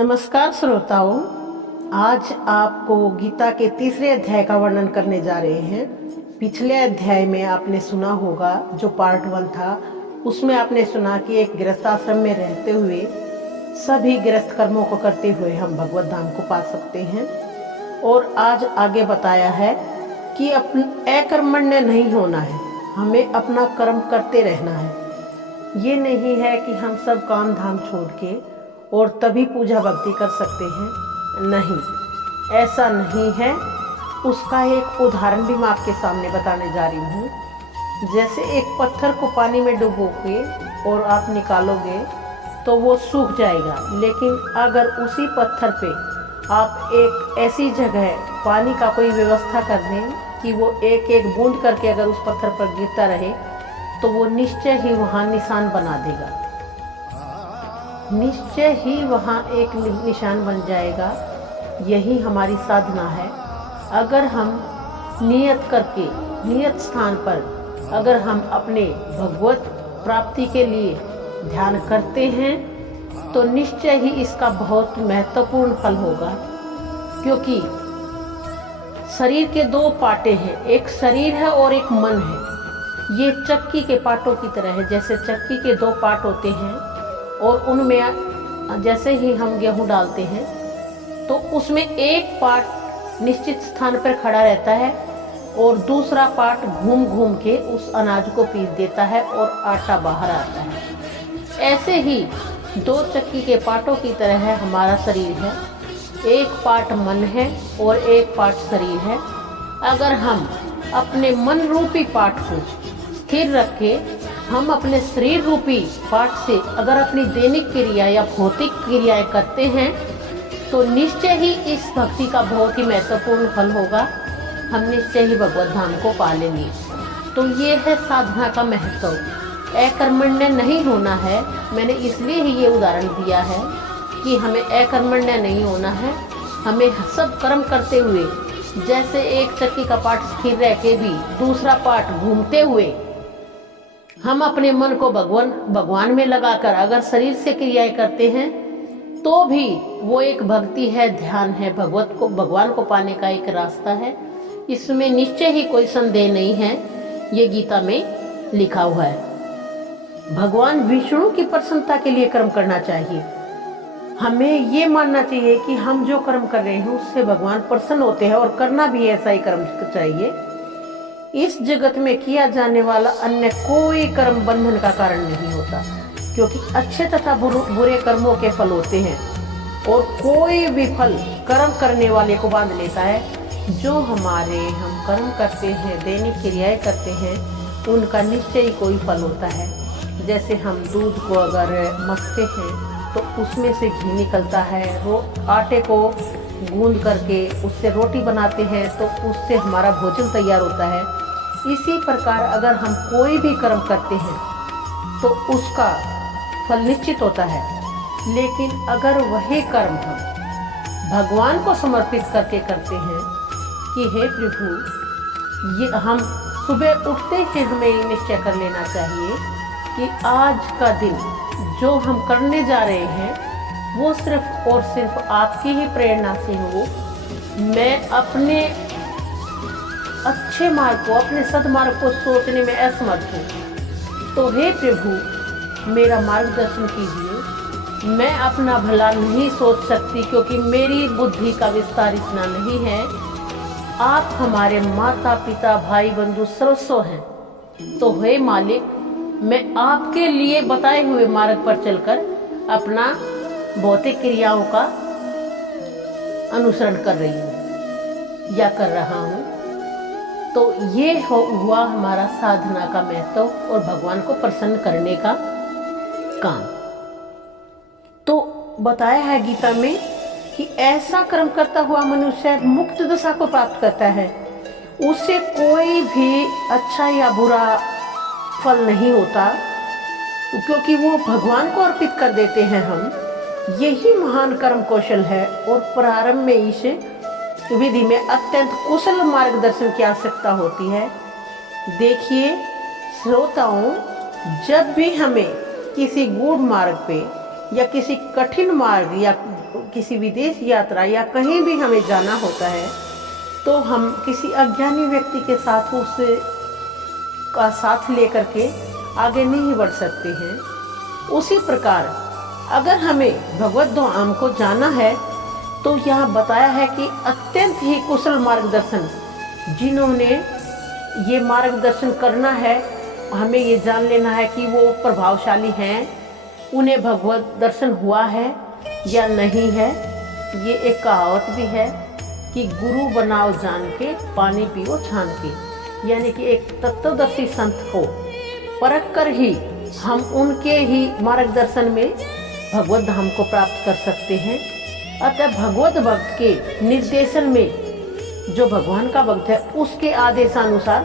नमस्कार श्रोताओं, आज आपको गीता के तीसरे अध्याय का वर्णन करने जा रहे हैं। पिछले अध्याय में आपने सुना होगा, जो पार्ट 1 था, उसमें आपने सुना कि एक गृहस्थ आश्रम में रहते हुए सभी गृहस्थ कर्मों को करते हुए हम भगवत धाम को पा सकते हैं। और आज आगे बताया है कि अकर्मण्य नहीं होना है, हमें अपना कर्म करते रहना है। ये नहीं है कि हम सब काम धाम छोड़ के और तभी पूजा भक्ति कर सकते हैं, नहीं, ऐसा नहीं है। उसका एक उदाहरण भी मैं आपके सामने बताने जा रही हूँ। जैसे एक पत्थर को पानी में डुबोगे और आप निकालोगे तो वो सूख जाएगा, लेकिन अगर उसी पत्थर पे आप एक ऐसी जगह पानी का कोई व्यवस्था कर दें कि वो एक एक बूंद करके अगर उस पत्थर पर गिरता रहे तो वो निश्चय ही वहाँ निशान बना देगा, निश्चय ही वहाँ एक निशान बन जाएगा। यही हमारी साधना है। अगर हम नियत करके नियत स्थान पर अगर हम अपने भगवत प्राप्ति के लिए ध्यान करते हैं तो निश्चय ही इसका बहुत महत्वपूर्ण फल होगा। क्योंकि शरीर के दो पार्टे हैं, एक शरीर है और एक मन है। ये चक्की के पार्टों की तरह है। जैसे चक्की के दो पार्ट होते हैं और उनमें जैसे ही हम गेहूं डालते हैं तो उसमें एक पार्ट निश्चित स्थान पर खड़ा रहता है और दूसरा पार्ट घूम घूम के उस अनाज को पीस देता है और आटा बाहर आता है। ऐसे ही दो चक्की के पार्टों की तरह है हमारा शरीर है। एक पार्ट मन है और एक पार्ट शरीर है। अगर हम अपने मन रूपी पार्ट को स्थिर रख के हम अपने शरीर रूपी पार्ट से अगर अपनी दैनिक क्रिया या भौतिक क्रियाएं करते हैं तो निश्चय ही इस भक्ति का बहुत ही महत्वपूर्ण फल होगा। हम निश्चय ही भगवत धाम को पा लेंगे। तो ये है साधना का महत्व। अकर्मण्य नहीं होना है। मैंने इसलिए ही ये उदाहरण दिया है कि हमें अकर्मण्य नहीं होना है। हमें सब कर्म करते हुए, जैसे एक चक्की का पार्ट स्थिर रह के भी दूसरा पार्ट घूमते हुए हम अपने मन को भगवान में लगाकर अगर शरीर से क्रियाएं करते हैं तो भी वो एक भक्ति है, ध्यान है, भगवान को पाने का एक रास्ता है। इसमें निश्चय ही कोई संदेह नहीं है। ये गीता में लिखा हुआ है। भगवान विष्णु की प्रसन्नता के लिए कर्म करना चाहिए। हमें ये मानना चाहिए कि हम जो कर्म कर रहे हैं उससे भगवान प्रसन्न होते हैं और करना भी ऐसा ही कर्म चाहिए। इस जगत में किया जाने वाला अन्य कोई कर्म बंधन का कारण नहीं होता, क्योंकि अच्छे तथा बुरे कर्मों के फल होते हैं और कोई भी फल कर्म करने वाले को बांध लेता है। जो हम कर्म करते हैं, दैनिक क्रियाएं करते हैं, उनका निश्चय ही कोई फल होता है। जैसे हम दूध को अगर मसते हैं तो उसमें से घी निकलता है। आटे को गूंद करके उससे रोटी बनाते हैं तो उससे हमारा भोजन तैयार होता है। इसी प्रकार अगर हम कोई भी कर्म करते हैं तो उसका फल निश्चित होता है। लेकिन अगर वही कर्म हम भगवान को समर्पित करके करते हैं कि हे प्रभु, ये हम सुबह उठते ही हमें ये निश्चय कर लेना चाहिए कि आज का दिन जो हम करने जा रहे हैं वो सिर्फ और सिर्फ आपकी ही प्रेरणा से हो। मैं अपने अच्छे मार्ग को, अपने सदमार्ग को सोचने में असमर्थ हूँ, तो हे प्रभु मेरा मार्गदर्शन कीजिए। मैं अपना भला नहीं सोच सकती क्योंकि मेरी बुद्धि का विस्तार इतना नहीं है। आप हमारे माता पिता भाई बंधु सर्वस्व हैं। तो हे मालिक, मैं आपके लिए बताए हुए मार्ग पर चलकर अपना भौतिक क्रियाओं का अनुसरण कर रही हूँ या कर रहा हूँ। तो ये हुआ हमारा साधना का महत्व और भगवान को प्रसन्न करने का काम। तो बताया है गीता में कि ऐसा कर्म करता हुआ मनुष्य मुक्त दशा को प्राप्त करता है। उसे कोई भी अच्छा या बुरा फल नहीं होता, क्योंकि वो भगवान को अर्पित कर देते हैं हम। यही महान कर्म कौशल है और प्रारंभ में इसे विधि में अत्यंत कुशल मार्गदर्शन की आवश्यकता होती है। देखिए श्रोताओं, जब भी हमें किसी गूढ़ मार्ग पे या किसी कठिन मार्ग या किसी विदेश यात्रा या कहीं भी हमें जाना होता है तो हम किसी अज्ञानी व्यक्ति के साथ उसे का साथ लेकर के आगे नहीं बढ़ सकते हैं। उसी प्रकार अगर हमें भगवत धाम को जाना है तो यहाँ बताया है कि अत्यंत ही कुशल मार्गदर्शन जिन्होंने ये मार्गदर्शन करना है, हमें ये जान लेना है कि वो प्रभावशाली हैं, उन्हें भगवत दर्शन हुआ है या नहीं है। ये एक कहावत भी है कि गुरु बनाओ जान के, पानी पियो छान के, यानी कि एक तत्वदर्शी संत को परख कर ही हम उनके ही मार्गदर्शन में भगवत धाम को प्राप्त कर सकते हैं। अतः भगवत भक्त के निर्देशन में जो भगवान का भक्त है उसके आदेशानुसार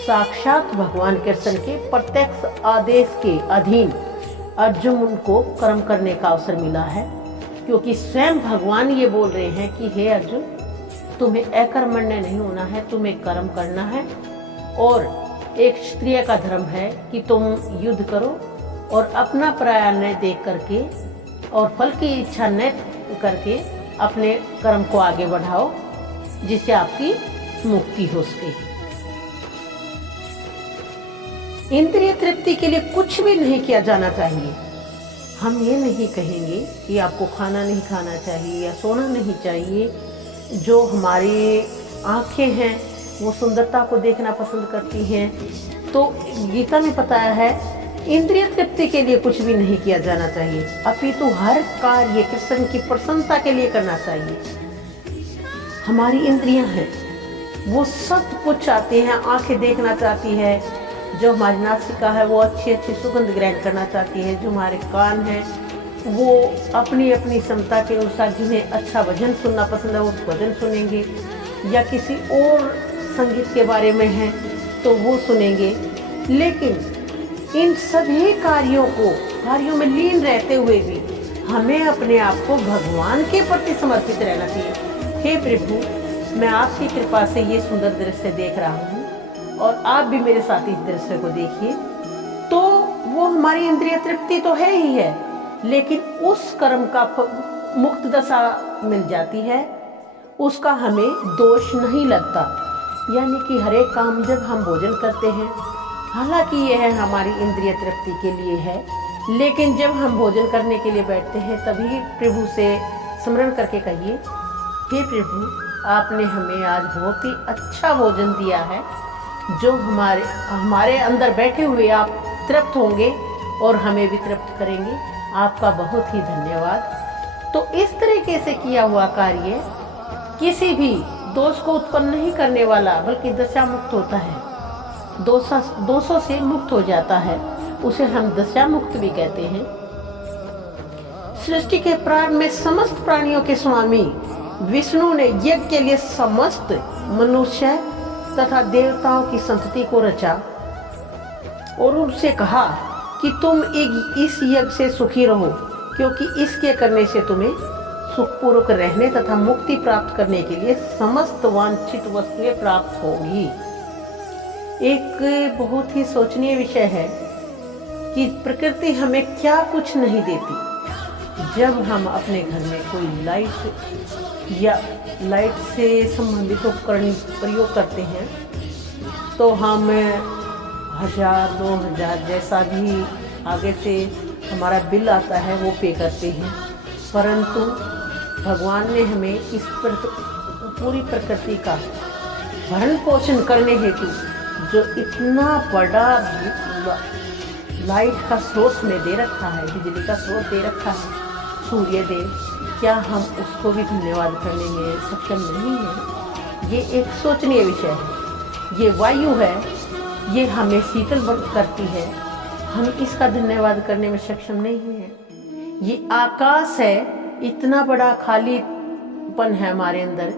साक्षात भगवान कृष्ण के प्रत्यक्ष आदेश के अधीन अर्जुन को कर्म करने का अवसर मिला है, क्योंकि स्वयं भगवान ये बोल रहे हैं कि हे अर्जुन, तुम्हें अकर्मण्य नहीं होना है, तुम्हें कर्म करना है। और एक क्षत्रिय का धर्म है कि तुम युद्ध करो और अपना पराया न देख करके और फल की इच्छा न करके अपने कर्म को आगे बढ़ाओ, जिससे आपकी मुक्ति हो सके। इंद्रिय तृप्ति के लिए कुछ भी नहीं किया जाना चाहिए। हम ये नहीं कहेंगे कि आपको खाना नहीं खाना चाहिए या सोना नहीं चाहिए। जो हमारी आँखें हैं वो सुंदरता को देखना पसंद करती हैं, तो गीता में बताया है इंद्रिय तृप्ति के लिए कुछ भी नहीं किया जाना चाहिए, अपितु हर कार्य कृष्ण की प्रसन्नता के लिए करना चाहिए। हमारी इंद्रियां हैं वो सब कुछ चाहती हैं, आंखें देखना चाहती है, जो हमारी नासिका है वो अच्छी अच्छी सुगंध ग्रहण करना चाहती है, जो हमारे कान हैं वो अपनी अपनी क्षमता के अनुसार जिन्हें अच्छा भजन सुनना पसंद है वो भजन सुनेंगे, या किसी और संगीत के बारे में है तो वो सुनेंगे। लेकिन इन सभी कार्यों में लीन रहते हुए भी हमें अपने आप को भगवान के प्रति समर्पित रहना चाहिए। हे प्रभु, मैं आपकी कृपा से ये सुंदर दृश्य देख रहा हूँ और आप भी मेरे साथ इस दृश्य को देखिए। तो वो हमारी इंद्रिय तृप्ति तो है ही है, लेकिन उस कर्म का मुक्त दशा मिल जाती है, उसका हमें दोष नहीं लगता। यानी कि हर एक काम जब हम भोजन करते हैं, हालांकि यह हमारी इंद्रिय तृप्ति के लिए है, लेकिन जब हम भोजन करने के लिए बैठते हैं तभी प्रभु से स्मरण करके कहिए, हे प्रभु, आपने हमें आज बहुत ही अच्छा भोजन दिया है, जो हमारे अंदर बैठे हुए आप तृप्त होंगे और हमें भी तृप्त करेंगे। आपका बहुत ही धन्यवाद। तो इस तरीके से किया हुआ कार्य किसी भी दोष को उत्पन्न नहीं करने वाला, बल्कि दशा मुक्त होता है, दोषों से मुक्त हो जाता है, उसे हम दशा मुक्त भी कहते हैं। सृष्टि के प्रारंभ में समस्त प्राणियों के स्वामी विष्णु ने यज्ञ के लिए समस्त मनुष्य तथा देवताओं की संतति को रचा और उनसे कहा कि तुम इस यज्ञ से सुखी रहो, क्योंकि इसके करने से तुम्हें सुखपूर्वक रहने तथा मुक्ति प्राप्त करने के लिए समस्त वांछित वस्तुएं प्राप्त होगी। एक बहुत ही सोचनीय विषय है कि प्रकृति हमें क्या कुछ नहीं देती। जब हम अपने घर में कोई लाइट से संबंधित उपकरण प्रयोग करते हैं तो हम 1000, 2000 जैसा भी आगे से हमारा बिल आता है वो पे करते हैं, परंतु भगवान ने हमें इस पूरी प्रकृति का भरण पोषण करने हेतु जो इतना बड़ा लाइट का स्रोत में दे रखा है, बिजली का स्रोत दे रखा है, सूर्य देव, क्या हम उसको भी धन्यवाद करने में सक्षम नहीं हैं? ये एक सोचनीय विषय है। ये वायु है, ये हमें शीतल करती है, हम इसका धन्यवाद करने में सक्षम नहीं हैं। ये आकाश है, इतना बड़ा खालीपन है हमारे अंदर,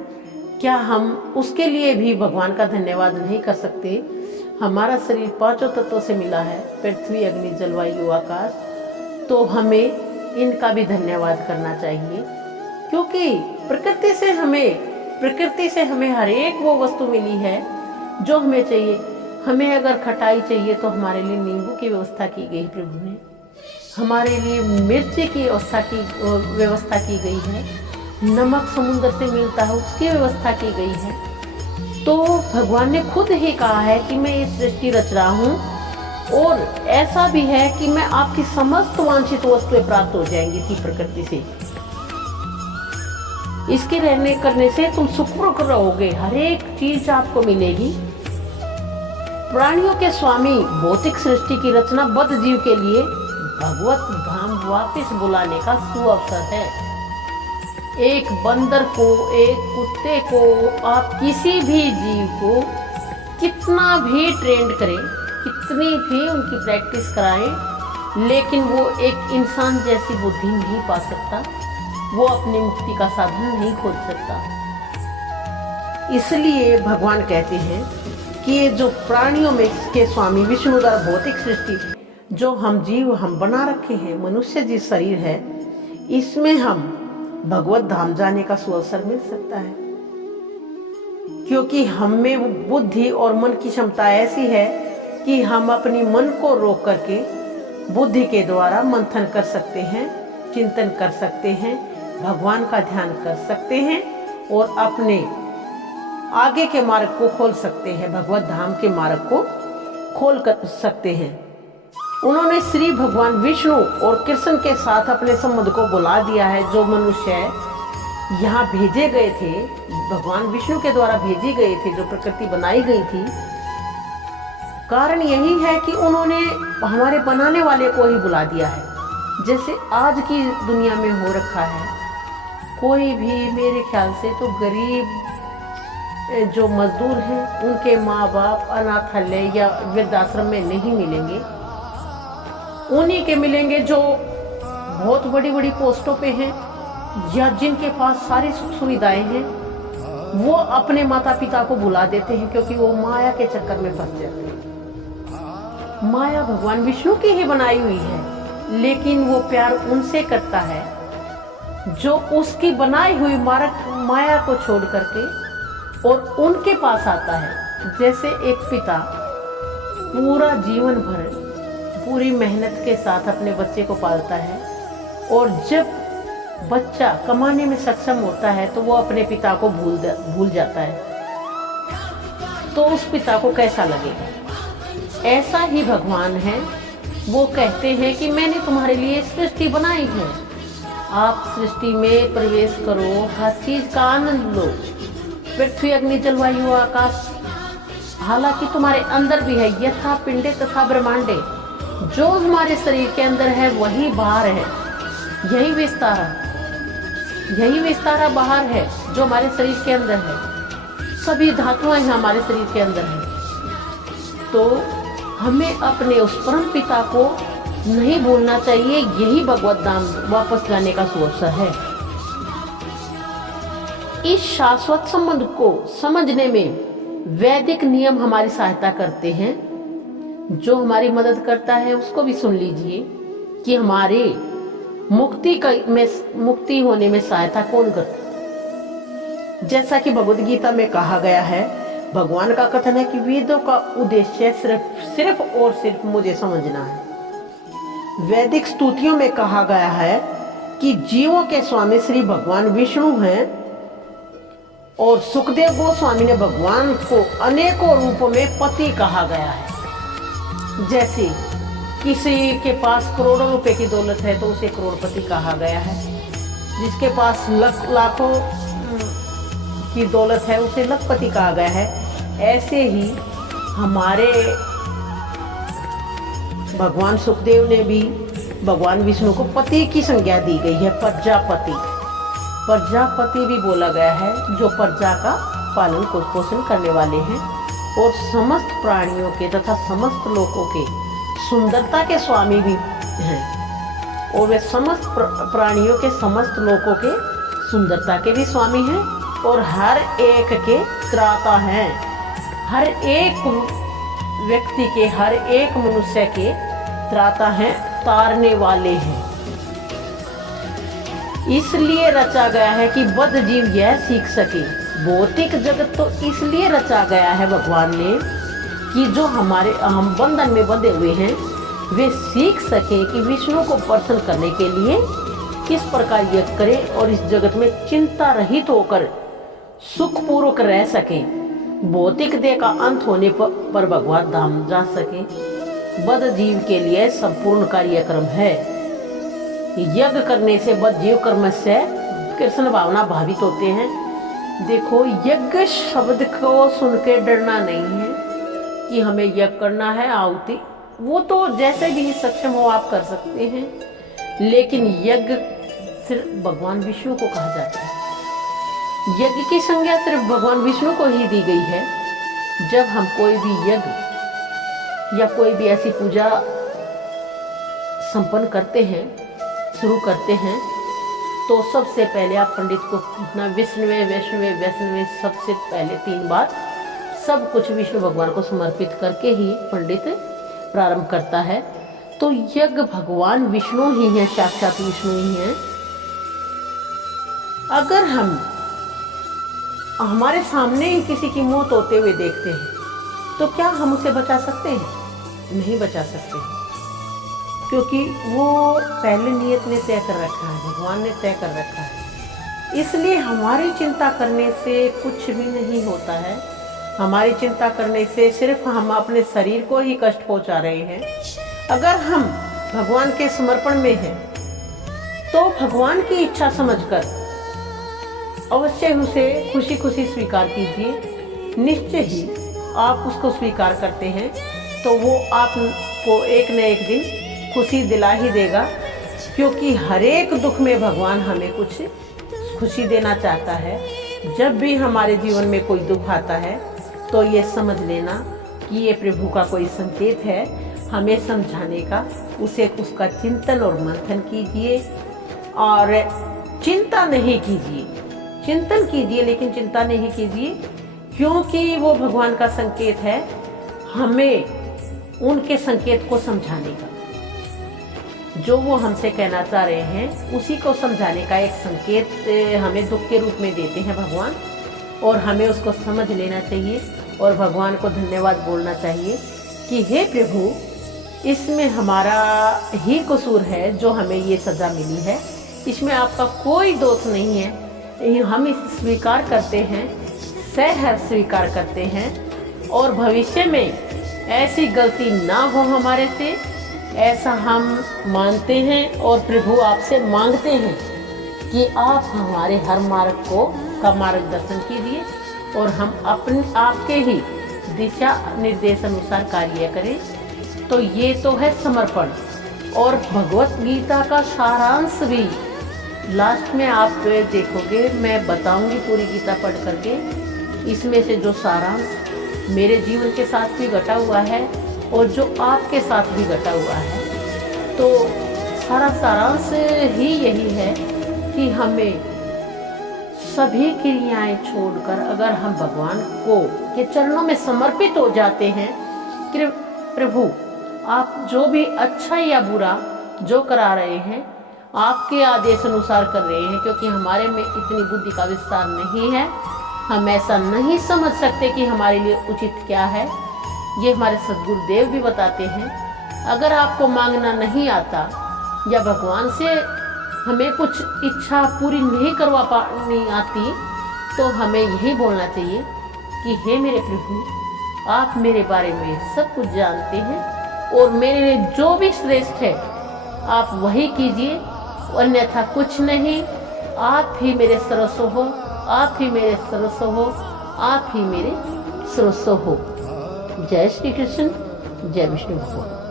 क्या हम उसके लिए भी भगवान का धन्यवाद नहीं कर सकते? हमारा शरीर 5 तत्वों से मिला है, पृथ्वी, अग्नि, जलवायु, आकाश, तो हमें इनका भी धन्यवाद करना चाहिए, क्योंकि प्रकृति से हमें हर एक वो वस्तु मिली है जो हमें चाहिए। हमें अगर खटाई चाहिए तो हमारे लिए नींबू की व्यवस्था की गई प्रभु ने। हमारे लिए मिर्ची की व्यवस्था की गई है, नमक समुद्र से मिलता है उसकी व्यवस्था की गई है। तो भगवान ने खुद ही कहा है कि मैं ये सृष्टि रच रहा हूँ, और ऐसा भी है कि मैं आपकी समस्त वांछित वस्तुएं प्राप्त हो जाएंगी इसी प्रकृति से। इसके रहने करने से तुम सुखपूर्वक रहोगे, हर एक चीज आपको मिलेगी। प्राणियों के स्वामी भौतिक सृष्टि की रचना बद्ध जीव के लिए भगवत धाम वापस बुलाने का सुअवसर है। एक बंदर को, एक कुत्ते को, आप किसी भी जीव को कितना भी ट्रेंड करें, कितनी भी उनकी प्रैक्टिस कराएं, लेकिन वो एक इंसान जैसी बुद्धि नहीं पा सकता, वो अपनी मुक्ति का साधन नहीं खोज सकता। इसलिए भगवान कहते हैं कि ये जो प्राणियों में के स्वामी विष्णु द्वारा भौतिक सृष्टि जो हम जीव हम बना रखे हैं, मनुष्य जिस शरीर है, इसमें हम भगवत धाम जाने का सुअवसर मिल सकता है। क्योंकि हम में बुद्धि और मन की क्षमता ऐसी है कि हम अपनी मन को रोक करके बुद्धि के द्वारा मंथन कर सकते हैं, चिंतन कर सकते हैं, भगवान का ध्यान कर सकते हैं और अपने आगे के मार्ग को खोल सकते हैं, भगवत धाम के मार्ग को खोल कर सकते हैं। उन्होंने श्री भगवान विष्णु और कृष्ण के साथ अपने संबंध को बुला दिया है। जो मनुष्य यहाँ भेजे गए थे, भगवान विष्णु के द्वारा भेजी गए थे, जो प्रकृति बनाई गई थी, कारण यही है कि उन्होंने हमारे बनाने वाले को ही बुला दिया है। जैसे आज की दुनिया में हो रखा है, कोई भी मेरे ख्याल से तो गरीब जो मजदूर हैं उनके माँ बाप अनाथालय या वृद्धाश्रम में नहीं मिलेंगे, उन्हीं के मिलेंगे जो बहुत बड़ी बड़ी पोस्टों पे हैं या जिनके पास सारी सुख सुविधाएं हैं। वो अपने माता पिता को बुला देते हैं क्योंकि वो माया के चक्कर में फंस जाते हैं। माया भगवान विष्णु की ही बनाई हुई है, लेकिन वो प्यार उनसे करता है जो उसकी बनाई हुई माया को छोड़ करके और उनके पास आता है। जैसे एक पिता पूरा जीवन भर पूरी मेहनत के साथ अपने बच्चे को पालता है, और जब बच्चा कमाने में सक्षम होता है तो वो अपने पिता को भूल जाता है, तो उस पिता को कैसा लगेगा। ऐसा ही भगवान है, वो कहते हैं कि मैंने तुम्हारे लिए सृष्टि बनाई है, आप सृष्टि में प्रवेश करो, हर चीज का आनंद लो, पृथ्वी अग्नि जलवायु आकाश हालांकि तुम्हारे अंदर भी है, यथा पिंडे तथा ब्रह्मांडे। जो हमारे शरीर के अंदर है वही बाहर है, यही विस्तारा बाहर है जो हमारे शरीर के अंदर है। सभी धातुएं हमारे शरीर के अंदर है। तो हमें अपने उस परम पिता को नहीं भूलना चाहिए। यही भगवत धाम वापस जाने का सुअवसर है। इस शाश्वत संबंध को समझने में वैदिक नियम हमारी सहायता करते हैं। जो हमारी मदद करता है उसको भी सुन लीजिए कि हमारे मुक्ति होने में सहायता कौन करता है। जैसा कि भगवद गीता में कहा गया है, भगवान का कथन है कि वेदों का उद्देश्य सिर्फ और सिर्फ मुझे समझना है। वैदिक स्तुतियों में कहा गया है कि जीवों के स्वामी श्री भगवान विष्णु हैं, और सुखदेव गोस्वामी ने भगवान को अनेकों रूपों में पति कहा गया है। जैसे किसी के पास करोड़ों रुपए की दौलत है तो उसे करोड़पति कहा गया है, जिसके पास लाखों की दौलत है उसे लखपति कहा गया है। ऐसे ही हमारे भगवान सुखदेव ने भी भगवान विष्णु को पति की संज्ञा दी गई है, प्रजापति भी बोला गया है, जो प्रजा का पालन पोषण करने वाले हैं और समस्त प्राणियों के तथा समस्त लोगों के सुंदरता के स्वामी भी हैं, और वे समस्त प्राणियों के समस्त लोगों के सुंदरता के भी स्वामी हैं, और हर एक के त्राता हैं। हर एक व्यक्ति के, हर एक मनुष्य के त्राता हैं, तारने वाले हैं। इसलिए रचा गया है कि बद्ध जीव यह सीख सके। भौतिक जगत तो इसलिए रचा गया है भगवान ने कि जो हम बंधन में बंधे हुए हैं, वे सीख सकें कि विष्णु को प्रसन्न करने के लिए किस प्रकार यज्ञ करें और इस जगत में चिंता रहित होकर सुखपूर्वक रह सकें। भौतिक देह का अंत होने पर भगवान धाम जा सके। बद्ध जीव के लिए संपूर्ण कार्यक्रम है। यज्ञ करने से बद्ध जीव कर्म से कृष्ण भावना भावित होते हैं। देखो, यज्ञ शब्द को सुन के डरना नहीं है कि हमें यज्ञ करना है। आहुति वो तो जैसे भी सक्षम हो आप कर सकते हैं, लेकिन यज्ञ सिर्फ भगवान विष्णु को कहा जाता है। यज्ञ की संज्ञा सिर्फ भगवान विष्णु को ही दी गई है। जब हम कोई भी यज्ञ या कोई भी ऐसी पूजा संपन्न करते हैं, शुरू करते हैं, तो सबसे पहले आप पंडित को पूछना विष्णुवे वैष्णवे वैष्णवे, सबसे पहले 3 बार सब कुछ विष्णु भगवान को समर्पित करके ही पंडित प्रारंभ करता है। तो यज्ञ भगवान विष्णु ही है, साक्षात विष्णु ही है। अगर हम हमारे सामने ही किसी की मौत होते हुए देखते हैं तो क्या हम उसे बचा सकते हैं? नहीं बचा सकते, क्योंकि वो पहले नियत ने तय कर रखा है, भगवान ने तय कर रखा है। इसलिए हमारी चिंता करने से कुछ भी नहीं होता है। हमारी चिंता करने से सिर्फ हम अपने शरीर को ही कष्ट पहुंचा रहे हैं। अगर हम भगवान के समर्पण में हैं तो भगवान की इच्छा समझकर अवश्य उसे खुशी खुशी स्वीकार कीजिए। निश्चय ही आप उसको स्वीकार करते हैं तो वो आपको एक न एक दिन खुशी दिला ही देगा, क्योंकि हर एक दुख में भगवान हमें कुछ खुशी देना चाहता है। जब भी हमारे जीवन में कोई दुख आता है तो ये समझ लेना कि ये प्रभु का कोई संकेत है हमें समझाने का। उसे उसका चिंतन और मंथन कीजिए और चिंता नहीं कीजिए। चिंतन कीजिए लेकिन चिंता नहीं कीजिए, क्योंकि वो भगवान का संकेत है हमें उनके संकेत को समझाने का। जो वो हमसे कहना चाह रहे हैं उसी को समझाने का एक संकेत हमें दुख के रूप में देते हैं भगवान, और हमें उसको समझ लेना चाहिए और भगवान को धन्यवाद बोलना चाहिए कि हे प्रभु, इसमें हमारा ही कसूर है जो हमें ये सज़ा मिली है, इसमें आपका कोई दोष नहीं है। हम इसे स्वीकार करते हैं, सहर्ष स्वीकार करते हैं, और भविष्य में ऐसी गलती ना हो हमारे से, ऐसा हम मानते हैं और प्रभु आपसे मांगते हैं कि आप हमारे हर मार्ग का मार्गदर्शन कीजिए और हम अपने आपके ही दिशा निर्देश अनुसार कार्य करें। तो ये तो है समर्पण। और भगवत गीता का सारांश भी लास्ट में आप देखोगे, मैं बताऊंगी पूरी गीता पढ़ करके। इसमें से जो सारांश मेरे जीवन के साथ भी घटा हुआ है और जो आपके साथ भी घटा हुआ है, तो सारा सारांश ही यही है कि हमें सभी क्रियाएं छोड़कर अगर हम भगवान के चरणों में समर्पित हो जाते हैं कि प्रभु आप जो भी अच्छा या बुरा जो करा रहे हैं आपके आदेश अनुसार कर रहे हैं, क्योंकि हमारे में इतनी बुद्धि का विस्तार नहीं है, हम ऐसा नहीं समझ सकते कि हमारे लिए उचित क्या है। ये हमारे सद्गुरुदेव भी बताते हैं। अगर आपको मांगना नहीं आता या भगवान से हमें कुछ इच्छा पूरी नहीं करवा पानी आती, तो हमें यही बोलना चाहिए कि हे मेरे प्रभु, आप मेरे बारे में सब कुछ जानते हैं और मेरे लिए जो भी श्रेष्ठ है आप वही कीजिए, अन्यथा कुछ नहीं। आप ही मेरे सर्वस्व हो, आप ही मेरे सर्वस्व हो, आप ही मेरे सर्वस्व हो। जय श्री कृष्ण, जय विष्णु भगवान।